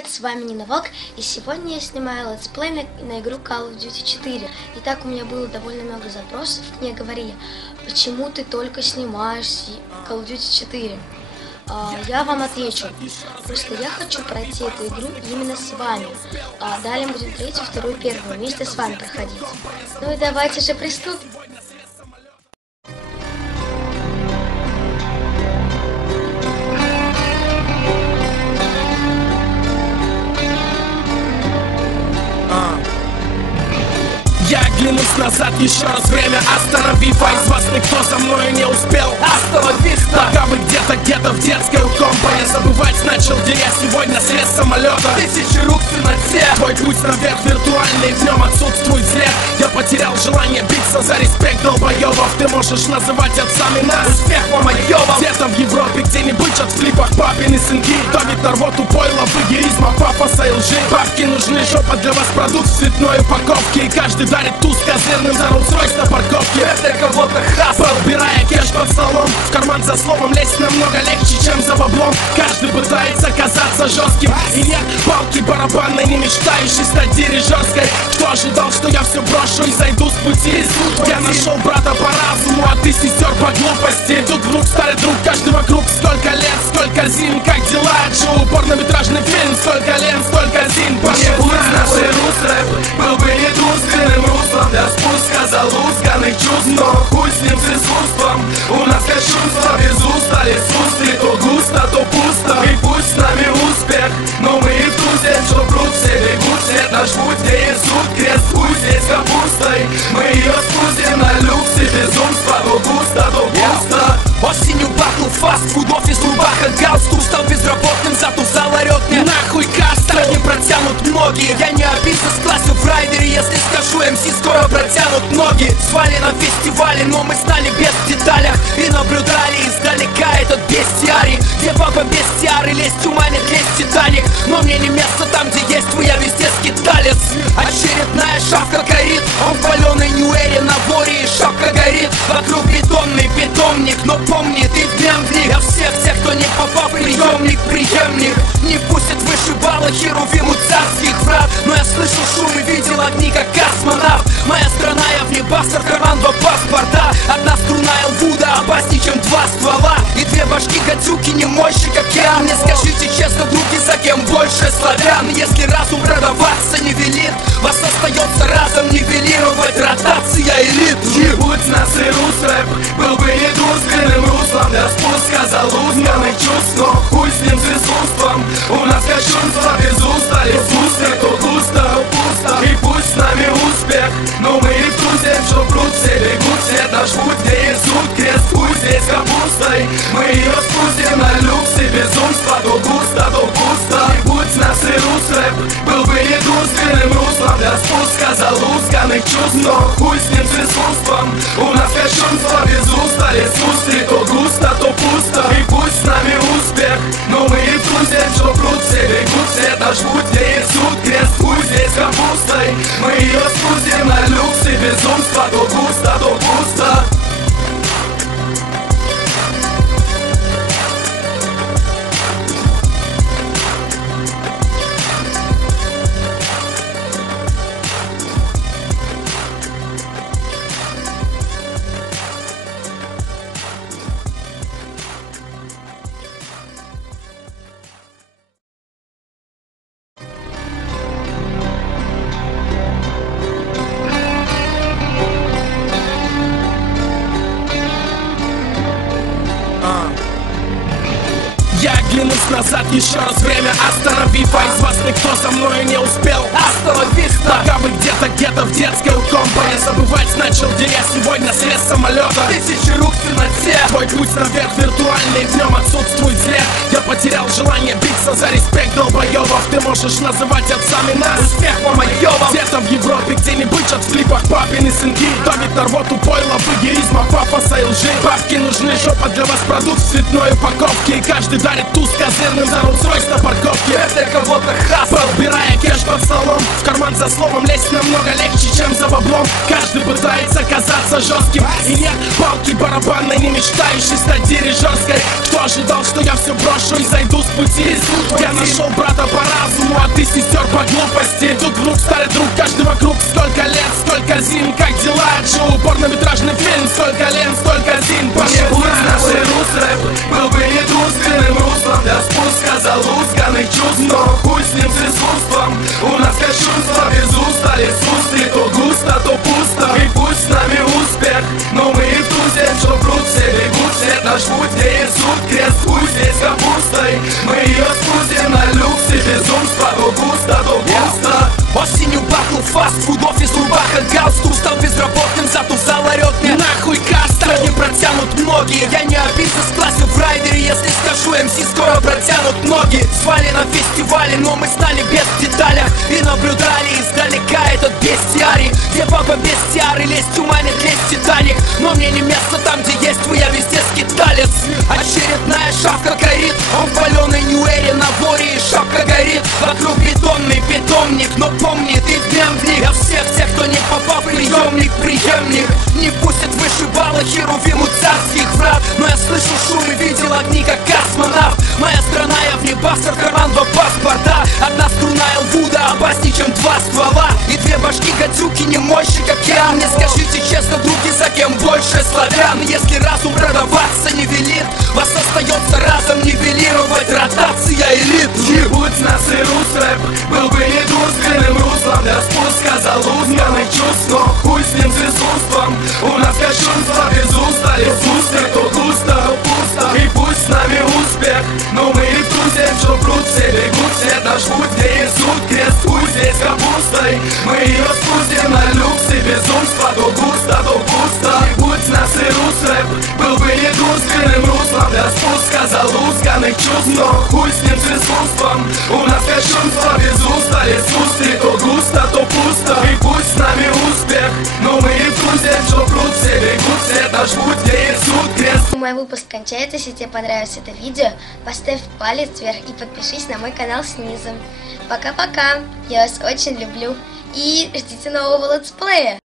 привет, с вами Нинавок, и сегодня я снимаю летсплей на игру Call of Duty 4. Итак, у меня было довольно много запросов, мне говорили, почему ты только снимаешь Call of Duty 4? Я вам отвечу, просто я хочу пройти эту игру именно с вами. Далее будем третью, вторую, первую вместе с вами проходить. Ну и давайте же приступим. Я оглянусь назад еще раз, время остановив, а из вас никто за мной не успел остановиться. Пока вы где-то в детской у компа, я забывать начал, где я сегодня слез с самолета. Тысячи рук в темноте, твой путь наверх виртуальный, в нем отсутствует след. Я потерял желание биться за респект долбоебов. Ты можешь называть отцами нас, успех мамоебов. Где-то в Европе где-нибудь от в клипах папины сынки давит на рвоту пойло, выгеризма, пафоса и лжи. Бабки нужны, жопа для вас продукт в цветной упаковке, и каждый дарит туз козырным за Rolls-Royce на парковке. Это кого-то хасл, подбирая кеш под столом. В карман за словом лезть намного легче, чем за баблом. Каждый пытается казаться жестким, и нет палки барабанной, не мечтающей стать дирижерской. Кто ожидал, что я все брошу и зайду с пути? Я нашел брата по разуму, а ты сестер по глупости. Тут вдруг старый друг, каждый вокруг. Сколько лет, сколько зим, как дела? Джо, порнометражный фильм, столько лент, столько зим. Пошел наши русрэп, был бы недурственным руслом для спуска залузганных чувств. Но хуй с ним, с искусством. У нас кощунство без уста, лесусты, то густо, то пусто. И пусть с нами успех, но мы и в ту землю, что пруд, все бегут, след наш путь, где Иисус крест, хуй здесь капустой. Мы ее спустим на люксе, безумство, то густо, то пусто. Осенью батл, фастфуд, офис, рубаха, галстук. Стал безработным, зато в зал орет мне нахуй каста. Не протянут многие, я не описан с класса в райдере. Если скажу МС, скоро протянут ноги. Звали на фестивале, но мы знали без деталях и наблюдали издалека этот бестиарий, где папа бестиары, лезть уманит, лезть Титаник. Но мне не место там, где есть вы, я везде скиталец. Очередная шавка горит, он в паленой нью-эре на боре, и шапка горит. Вокруг бетонный питомник, но помни, ты в дневник. Я всех тех, кто не попал в приемник, преемник. Не пустят выше балла херувиму царских врат. Но я слышал шум и видел огни, как космонавт. Моя страна, я в небасах, карман два паспорта. Одна струна Элвуда, опаснее, чем два ствола. И две башки гадюки не мощи, как я. Мне скажите честно, други, за кем больше славян? Если разум продаваться не велит, вас остается разом нивелировать ротация элит. Не будь нас и русрэп, был бы недурственным руслом для спуска залузганных чувств. Но хуй с ним, с искусством. У нас кощунство без уста, лесусты, то густо, то пусто. И пусть с нами успех, но мы и в ту землю, что пруд, все бегут, след наш путь, где Иисус крест, хуй здесь капустой. Мы ее спустим на люксе, безумство, то густо, то пусто. И будь нас и русрэп, был бы недурственным руслом для спуска залузганных чувств. Но хуй с ним, с искусством. У нас кощунство без уста, лесусты, то густо, то пусто. И пусть с нами успех, но мы и в ту землю, что пруд, все бегут, след наш путь, где Иисус крест, хуй здесь капустой. Мы ее спустим на люксе, безумство, то густо, то пусто. Я оглянусь назад еще раз, время остановив, а из вас никто за мной не успел остановиться. Пока вы где-то в детской у компа, я забывать начал, где я сегодня слез с самолета. Тысячи рук в темноте, твой путь наверх виртуальный, в нем отсутствует след. Я потерял желание биться за респект долбоебов. Ты можешь называть отцами нас, успех мамоебов. Где-то в Европе где-нибудь от в клипах папины сынки давит на рвоту пойло, выгеризма, пафоса и лжи. Бабки нужны, жопа для вас продукт в цветной упаковке, и каждый дарит туз козырным за Rolls-Royce на парковке. Это кого-то хасл, подбирая кеш под столом. В карман за словом лезть намного легче, чем за баблом. Каждый пытается казаться жестким, и нет палки барабанной, не мечтающей стать дирижерской. Кто ожидал, что я все брошу и зайду с пути? Я нашел брата по разуму, ты сестер по глупости. Тут друг, старый друг, каждый вокруг. Столько лет, столько зим, как дела? Джо, порнометражный фильм, столько лет, столько зим. Не будь нашей рус-рэп, был бы не дружественным руслом для спуска залузганных чувств. Но хуй с ним, с искусством. У нас кощунство без уста, лес усты, то густо, то пусто. И пусть с нами успех, но мы и в тузе, что пруд, все бегут, след наш путь, где есть суд, крест, хуй здесь капустой. Мы ее спустим на люксе, безумство, то густо, то пусто. Осенью бахнул фастфуд, офис, рубаха, галстук. Стал безработным, зато в зал орет мне Нахуй каста, не протянут многие. Я не обидно с классом в райдере, если скажу, МС скоро протянут ноги. Звали на фестивале, но мы стали без деталях и наблюдали издалека этот бестиарий, где баба без тиары, лезть уманит, лезть Титаник. Но мне не место там, где есть вы, я везде скиталец. Очередная шавка горит, он в паленой ньюэре на воре, и шапка горит. Вокруг бетонный питомник, но помни, ты днем в них. А всех тех, кто не попал в приемник, преемник не пустят выше балла херувиму царских врат. Но я слышал шум и видел огни, как космонавт. Моя страна, я в небасах, карман два паспорта. Одна струна Элвуда опаснее, чем два ствола. И две башки гадюки не мощи, как я. Мне скажите честно, други, за кем больше славян? Если разум продаваться не велит, вас остается разом нивелировать ротация элит. Не будь нас и рус-рэп, был бы не дружественным руслом для спуска залузганных чувств. Но хуй с ним, с искусством. У нас кощунство без уста, лес усты, то густо, то пусто. И пусть с нами успех, но мы и в тузе, что пруд, все бегут, след наш путь, где есть суд, крест, хуй здесь капустой. Мы ее спустим на люксе, безумство, то густо, то пусто. И будь нас и рус-рэп, был бы не дружественным руслом для спуска залузганных чувств. Но хуй с ним, с искусством. У нас кощунство без уста, лес усты, то густо, то пусто. И пусть с нами успех, но мы и в тузе, что пруд, все бегут, след наш путь, где есть суд, крест. Мой выпуск кончается. Если тебе понравилось это видео, поставь палец вверх и подпишись на мой канал снизу. Пока-пока, я вас очень люблю и ждите нового летсплея.